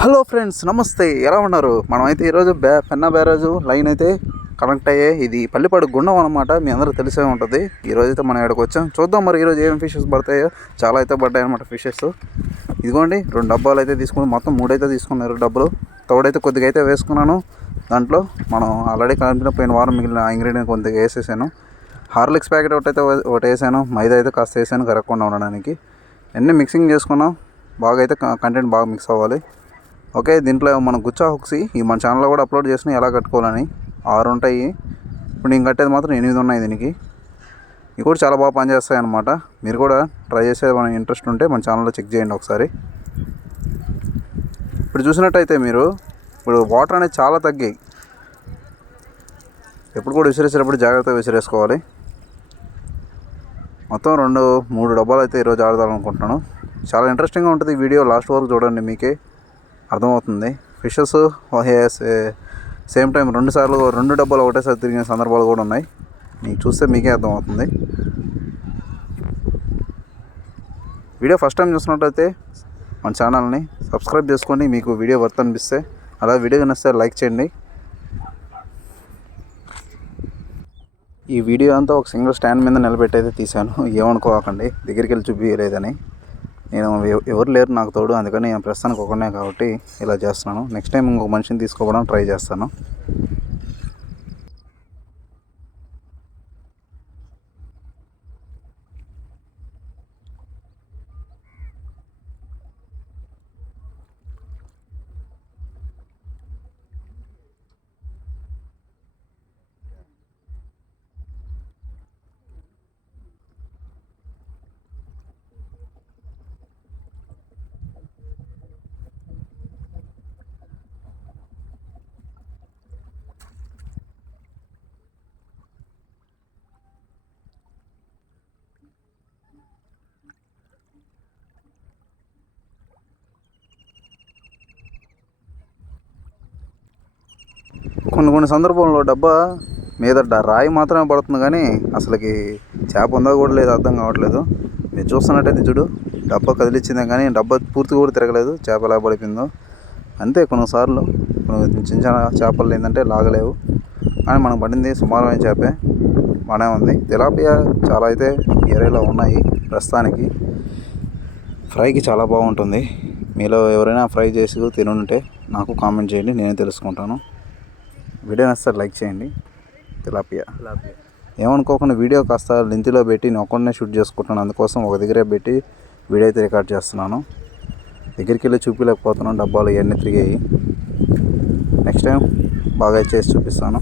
Hello friends నమస్తే. ఎలా ఉన్నారు? మనమైతే ఈరోజు బ్యా పెన్న బ్యారేజ్ లైన్ అయితే కనెక్ట్ అయ్యే ఇది పల్లిపాడు గుండం అనమాట మీ అందరూ తెలిసే ఉంటుంది. ఈరోజు అయితే మనం ఇక్కడికి వచ్చాం. చూద్దాం మరి ఈరోజు ఏం ఫిషెస్ పడతాయో. చాలా అయితే పడ్డాయి అనమాట ఫిషెస్ ఇదిగోండి రెండు డబ్బాలు అయితే తీసుకుని మొత్తం మూడైతే తీసుకున్నారు డబ్బులు. తోడైతే కొద్దిగా అయితే వేసుకున్నాను. దాంట్లో మనం ఆల్రెడీ కలిపిన పోయిన వారం మిగిలిన ఇంగ్రీడియంట్ కొద్దిగా వేసేసాను. హార్లిక్స్ ప్యాకెట్ ఒకటి అయితే ఒకటి వేసాను. మైదా అయితే కాస్త వేసాను. కరగకుండా ఉండడానికి. అన్నీ మిక్సింగ్ చేసుకున్నాం? బాగా అయితే కంటెంట్ బాగా మిక్స్ అవ్వాలి. ఓకే దీంట్లో మన గుచ్చా హుక్సీ ఈ మన ఛానల్లో కూడా అప్లోడ్ చేసిన ఎలా కట్టుకోవాలని ఆరు ఉంటాయి. ఇప్పుడు నేను కట్టేది మాత్రం ఎనిమిది ఉన్నాయి దీనికి. ఇవి కూడా చాలా బాగా పనిచేస్తాయి అనమాట మీరు కూడా ట్రై చేసే మన ఇంట్రెస్ట్ ఉంటే మన ఛానల్లో చెక్ చేయండి ఒకసారి. ఇప్పుడు చూసినట్టయితే మీరు ఇప్పుడు వాటర్ అనేది చాలా తగ్గాయి. ఎప్పుడు కూడా విసిరేసేటప్పుడు జాగ్రత్తగా విసిరేసుకోవాలి. మొత్తం రెండు మూడు డబ్బాలు అయితే ఈరోజు ఆడదాలనుకుంటున్నాను చాలా ఇంట్రెస్టింగ్గా ఉంటుంది ఈ వీడియో లాస్ట్ వరకు చూడండి మీకే. అర్థమవుతుంది. ఫిషెస్ సేమ్ టైం రెండు సార్లు రెండు డబ్బాలు ఒకటేసారి తిరిగిన సందర్భాలు కూడా ఉన్నాయి. మీకు చూస్తే మీకే అర్థమవుతుంది. వీడియో ఫస్ట్ టైం చూసినట్టయితే మన ఛానల్ని సబ్స్క్రైబ్ చేసుకొని మీకు వీడియో వర్త్ అనిపిస్తే అలా వీడియో నచ్చితే లైక్ చేయండి. ఈ వీడియో అంతా ఒక సింగిల్ స్టాండ్ మీద నిలబెట్టయితే తీశాను. ఏమనుకోకండి దగ్గరికి వెళ్ళి చూపించలేదని నేను ఎవ- ఎవరు లేరు నాకు తోడు అందుకని నేను ప్రస్తుతానికి ఒకనే కాబట్టి ఇలా చేస్తున్నాను. నెక్స్ట్ టైం ఇంకొక మనిషిని తీసుకోవడం ట్రై చేస్తాను. కొన్ని కొన్ని సందర్భంలో డబ్బా మీద రాయి మాత్రమే పడుతుంది కానీ అసలుకి చేప ఉందా కూడా లేదు అర్థం కావట్లేదు. మీరు చూస్తున్నట్టయితే చూడు డబ్బా కదిలిచ్చిందే కానీ డబ్బా పూర్తిగా కూడా తిరగలేదు చేప ఎలా పడిపోయిందో. అంతే కొన్నిసార్లు. కొన్ని చిన్న చిన్న చేపలు ఏంటంటే లాగలేవు. కానీ మనకు పడింది సుమారమైన చేపే. బాగానే ఉంది. తిలాపియా చాలా అయితే ఏరియాలో ఉన్నాయి ప్రస్తుతానికి. ఫ్రైకి చాలా బాగుంటుంది. మీలో ఎవరైనా ఫ్రై చేసి తినుంటే నాకు కామెంట్ చేయండి నేను తెలుసుకుంటాను. వీడియో నచ్చితే లైక్ చేయండి. తిలాపియా. ఏమనుకోకుండా వీడియో కాస్త లెంత్లో పెట్టి నేను ఒక్కడనే షూట్ చేసుకుంటున్నాను. అందుకోసం ఒక దగ్గరే పెట్టి వీడియో అయితే రికార్డ్ చేస్తున్నాను. దగ్గరికి వెళ్ళి చూపించలేకపోతున్నాను. డబ్బాలు ఇవన్నీ తిరిగాయి. నెక్స్ట్ టైం బాగా చేసి చూపిస్తాను.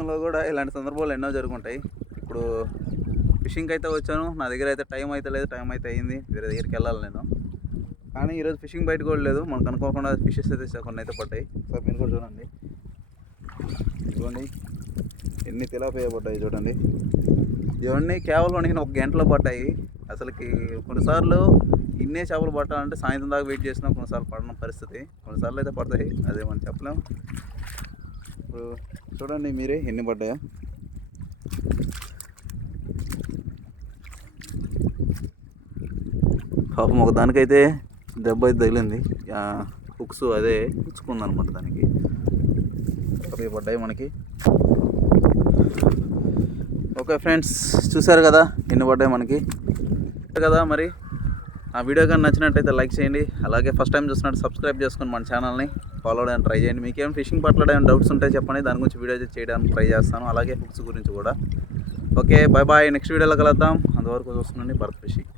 జీవితంలో కూడా ఇలాంటి సందర్భాలు ఎన్నో జరుగుంటాయి. ఇప్పుడు ఫిషింగ్కి అయితే వచ్చాను. నా దగ్గర అయితే టైం అయితే లేదు. టైం అయితే అయింది. వేరే దగ్గరికి వెళ్ళాలి నేను. కానీ ఈరోజు ఫిషింగ్ బయట కూడా లేదు. మనకు అనుకోకుండా ఫిషెస్ అయితే కొన్ని అయితే పడ్డాయి. సార్ మీరు కూడా చూడండి. చూడండి ఎన్ని తిలాపియా పడ్డాయి చూడండి. ఇవన్నీ కేవలం నేను ఒక గంటలో పడ్డాయి. అసలుకి కొన్నిసార్లు ఇన్నే చేపలు పట్టాలంటే సాయంత్రం దాకా వెయిట్ చేసినా కొన్నిసార్లు పడడం పరిస్థితి. కొన్నిసార్లు అయితే పడతాయి. అదే మనం చెప్పలేం. ఇప్పుడు చూడండి మీరే ఎన్ని పడ్డాయా? పాపం ఒక దానికైతే దెబ్బ అయితే తగిలింది. హుక్స్ అదే పుచ్చుకుంది అనమాట దానికి. అవి పడ్డాయి మనకి. ఓకే ఫ్రెండ్స్ చూసారు కదా ఎన్ని పడ్డాయి మనకి? కదా మరి? ఆ వీడియో కానీ నచ్చినట్టయితే లైక్ చేయండి. అలాగే ఫస్ట్ టైం చూసినట్టు సబ్స్క్రైబ్ చేసుకోండి మన ఛానల్ని. ఫాలో అవ్వడానికి ట్రై చేయండి. మీకేం ఫిషింగ్ పట్ల ఏమైనా డౌట్స్ ఉంటే చెప్పండి. దాని గురించి వీడియో చేయడానికి ట్రై చేస్తాను. అలాగే హుక్స్ గురించి కూడా. Okay bye bye. నెక్స్ట్ వీడియోలో కలుద్దాం. అంతవరకు చూస్తుండండి భరత్ ఫిషింగ్.